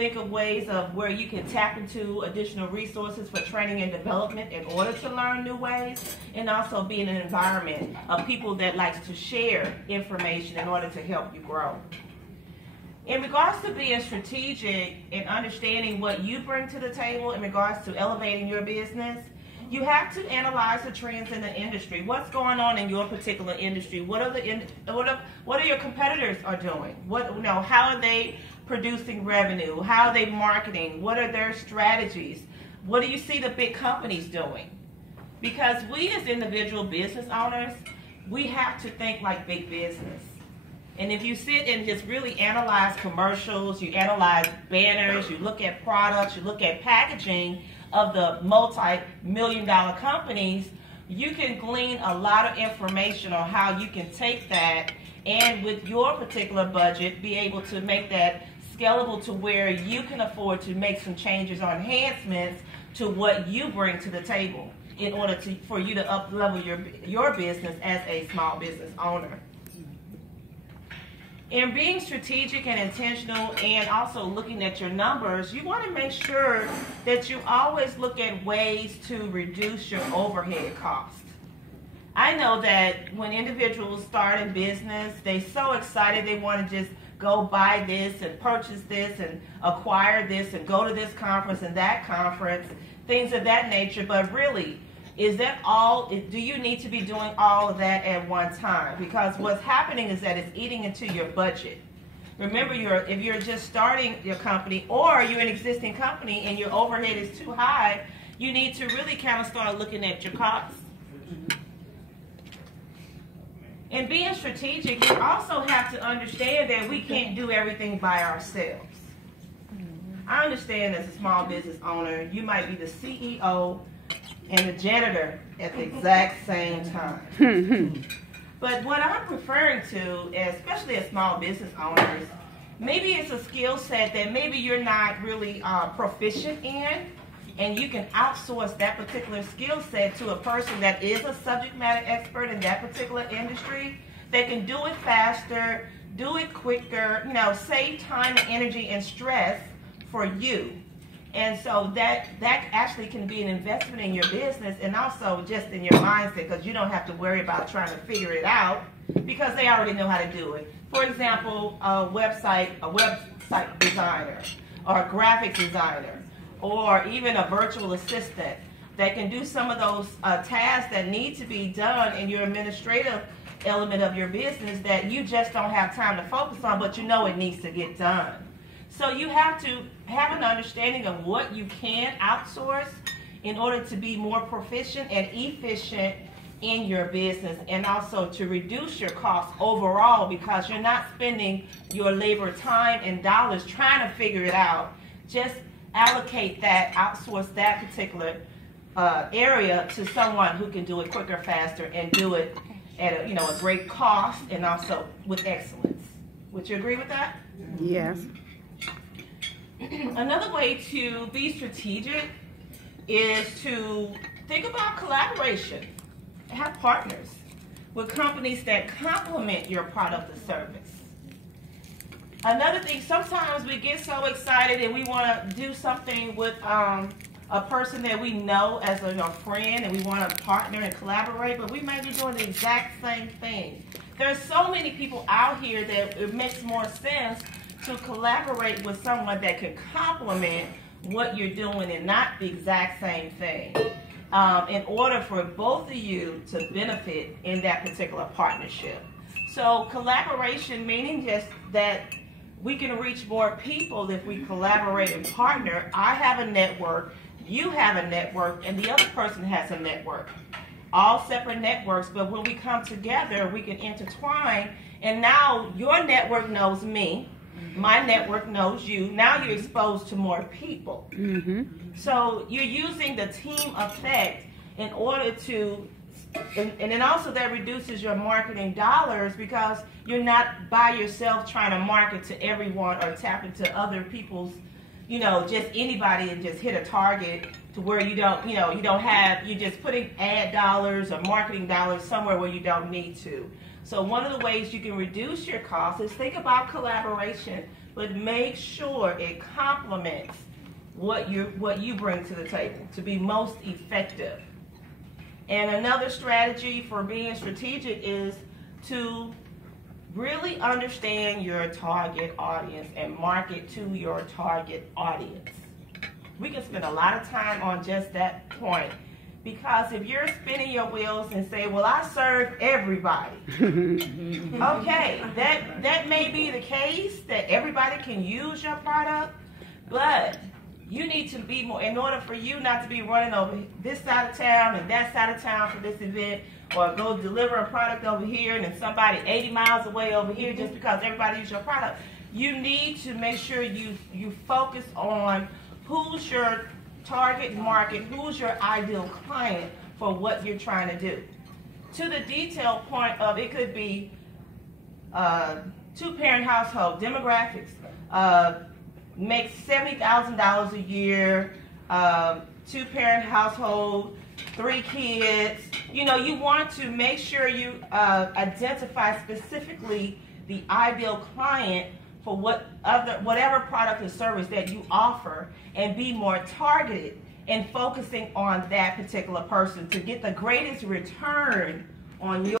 think of ways of where you can tap into additional resources for training and development in order to learn new ways, and also be in an environment of people that likes to share information in order to help you grow. In regards to being strategic and understanding what you bring to the table in regards to elevating your business, you have to analyze the trends in the industry. What's going on in your particular industry? What are your competitors are doing? How are they producing revenue? How are they marketing? What are their strategies? What do you see the big companies doing? Because we as individual business owners, we have to think like big business. And if you sit and just really analyze commercials, you analyze banners, you look at products, you look at packaging of the multi-million-dollar companies, you can glean a lot of information on how you can take that and with your particular budget be able to make that scalable to where you can afford to make some changes or enhancements to what you bring to the table in order for you to up-level your business as a small business owner. In being strategic and intentional and also looking at your numbers, you want to make sure that you always look at ways to reduce your overhead cost. I know that when individuals start in business, they're so excited they want to just go buy this and purchase this and acquire this and go to this conference and that conference, things of that nature, but really, is that all? Do you need to be doing all of that at one time? Because what's happening is that it's eating into your budget. Remember, if you're just starting your company or you're an existing company and your overhead is too high, you need to really kind of start looking at your costs. And being strategic, you also have to understand that we can't do everything by ourselves. I understand as a small business owner, you might be the CEO and the janitor at the exact same time. But what I'm referring to, especially as small business owners, maybe it's a skill set that maybe you're not really proficient in, and you can outsource that particular skill set to a person that is a subject matter expert in that particular industry. They can do it faster, do it quicker, save time and energy and stress for you. And so that actually can be an investment in your business and also just in your mindset, because you don't have to worry about trying to figure it out because they already know how to do it. For example, a website designer or a graphic designer or even a virtual assistant that can do some of those tasks that need to be done in your administrative element of your business that you just don't have time to focus on, but you know it needs to get done. So you have to have an understanding of what you can outsource in order to be more proficient and efficient in your business, and also to reduce your costs overall, because you're not spending your labor, time, and dollars trying to figure it out. Just allocate that, outsource that particular area to someone who can do it quicker, faster, and do it at a great cost and also with excellence. Would you agree with that? Yes. Another way to be strategic is to think about collaboration. Have partners with companies that complement your product or service. Another thing, sometimes we get so excited and we want to do something with a person that we know as a friend, and we want to partner and collaborate, but we might be doing the exact same thing. There's so many people out here that it makes more sense to collaborate with someone that can complement what you're doing and not the exact same thing, in order for both of you to benefit in that particular partnership. So collaboration, meaning just that we can reach more people if we collaborate and partner. I have a network, you have a network, and the other person has a network. All separate networks, but when we come together, we can intertwine, and now your network knows me, my network knows you. Now you're exposed to more people. So you're using the team effect in order to, and then also that reduces your marketing dollars, because you're not by yourself trying to market to everyone or tap into other people's, just anybody and just hit a target to where you don't, you're just putting ad dollars or marketing dollars somewhere where you don't need to. So one of the ways you can reduce your costs is think about collaboration but make sure it complements what you bring to the table to be most effective. And another strategy for being strategic is to really understand your target audience and market to your target audience. We can spend a lot of time on just that point, because if you're spinning your wheels and say, well, I serve everybody, okay, that may be the case, that everybody can use your product, but you need to be more, in order for you not to be running over this side of town and that side of town for this event, or go deliver a product over here and then somebody 80 miles away over here just because everybody uses your product. You need to make sure you focus on who's your target market, who's your ideal client for what you're trying to do. To the detailed point of, it could be two-parent household demographics, makes $70,000 a year, two-parent household, 3 kids. You know, you want to make sure you identify specifically the ideal client for whatever product or service that you offer, and be more targeted in focusing on that particular person to get the greatest return on your